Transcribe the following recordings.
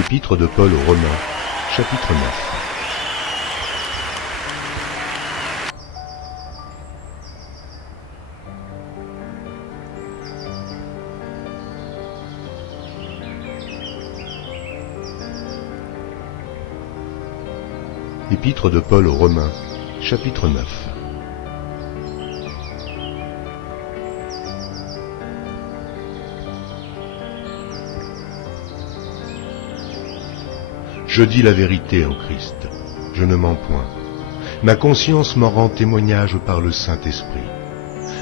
Épître de Paul aux Romains, chapitre 9. Épître de Paul aux Romains, chapitre 9. Je dis la vérité en Christ, je ne mens point. Ma conscience m'en rend témoignage par le Saint-Esprit.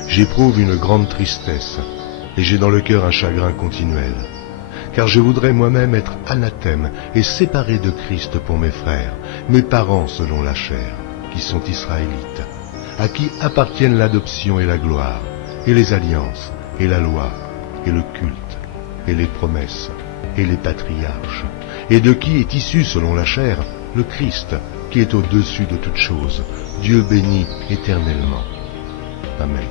J'éprouve une grande tristesse, et j'ai dans le cœur un chagrin continuel, car je voudrais moi-même être anathème et séparé de Christ pour mes frères, mes parents selon la chair, qui sont israélites, à qui appartiennent l'adoption et la gloire, et les alliances, et la loi, et le culte, et les promesses, et les patriarches, et de qui est issu selon la chair le Christ, qui est au-dessus de toutes choses, Dieu béni éternellement. Amen.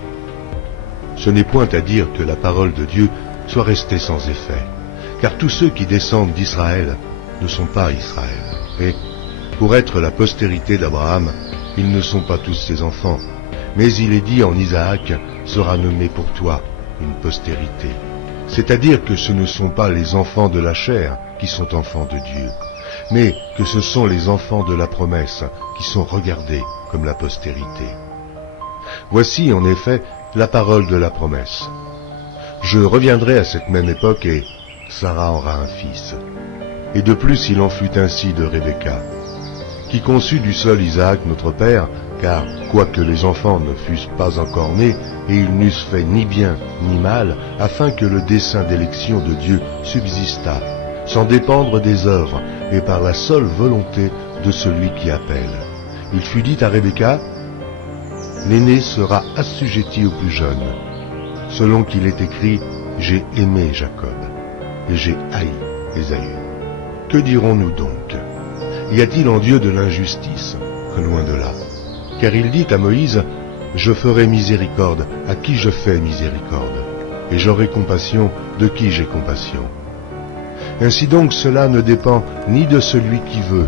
Ce n'est point à dire que la parole de Dieu soit restée sans effet, car tous ceux qui descendent d'Israël ne sont pas Israël. Et, pour être la postérité d'Abraham, ils ne sont pas tous ses enfants, mais il est dit en Isaac, sera nommé pour toi une postérité. C'est-à-dire que ce ne sont pas les enfants de la chair qui sont enfants de Dieu, mais que ce sont les enfants de la promesse qui sont regardés comme la postérité. Voici en effet la parole de la promesse. Je reviendrai à cette même époque et Sarah aura un fils. Et de plus il en fut ainsi de Rebecca, qui conçut du seul Isaac notre père, car quoique les enfants ne fussent pas encore nés, et ils n'eussent fait ni bien ni mal, afin que le dessein d'élection de Dieu subsistât, sans dépendre des œuvres, et par la seule volonté de celui qui appelle. Il fut dit à Rebecca, « L'aîné sera assujetti au plus jeune, selon qu'il est écrit, j'ai aimé Jacob, et j'ai haï Ésaü. Que dirons-nous donc? Y a-t-il en Dieu de l'injustice? Loin de là. Car il dit à Moïse, je ferai miséricorde à qui je fais miséricorde, et j'aurai compassion de qui j'ai compassion. Ainsi donc cela ne dépend ni de celui qui veut,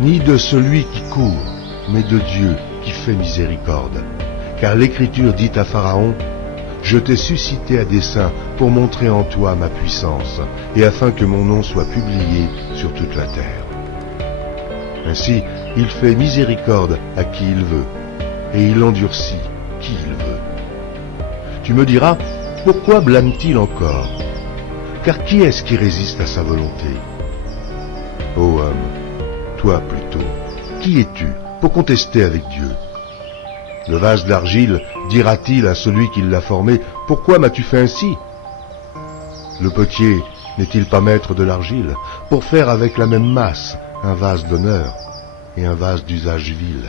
ni de celui qui court, mais de Dieu qui fait miséricorde. Car l'Écriture dit à Pharaon, je t'ai suscité à dessein pour montrer en toi ma puissance, et afin que mon nom soit publié sur toute la terre. Ainsi, il fait miséricorde à qui il veut, et il endurcit qui il veut. Tu me diras, pourquoi blâme-t-il encore? Car qui est-ce qui résiste à sa volonté? Ô homme, toi plutôt, qui es-tu pour contester avec Dieu? Le vase d'argile dira-t-il à celui qui l'a formé, pourquoi m'as-tu fait ainsi? Le potier n'est-il pas maître de l'argile, pour faire avec la même masse un vase d'honneur et un vase d'usage vil?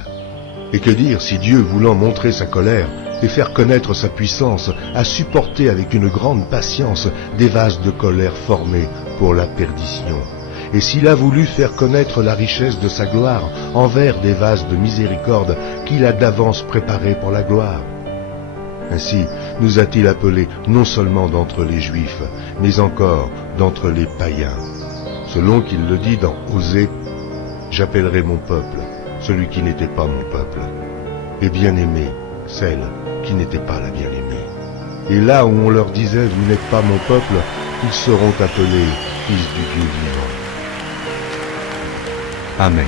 Et que dire si Dieu, voulant montrer sa colère et faire connaître sa puissance, a supporté avec une grande patience des vases de colère formés pour la perdition, et s'il a voulu faire connaître la richesse de sa gloire envers des vases de miséricorde qu'il a d'avance préparés pour la gloire? Ainsi nous a-t-il appelés non seulement d'entre les Juifs, mais encore d'entre les païens, selon qu'il le dit dans Osée, j'appellerai mon peuple, celui qui n'était pas mon peuple, et bien-aimé, celle qui n'était pas la bien-aimée. Et là où on leur disait, vous n'êtes pas mon peuple, ils seront appelés fils du Dieu vivant. Amen.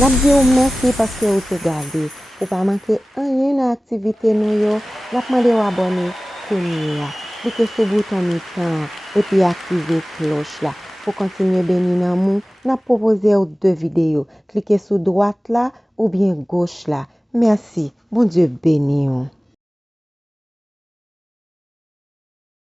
N'a di ou mersi paske ou te gade. Ou pa manke anye nan aktivite nou yo, n'a mande ou abone kouni ya. Dike sou bouton mi tan, epi aktive kloche la. pour continuer béni nan mou, n'a proposé ou deux vidéos. Cliquez sur droite là ou bien gauche là. Merci. Bon Dieu béni ou.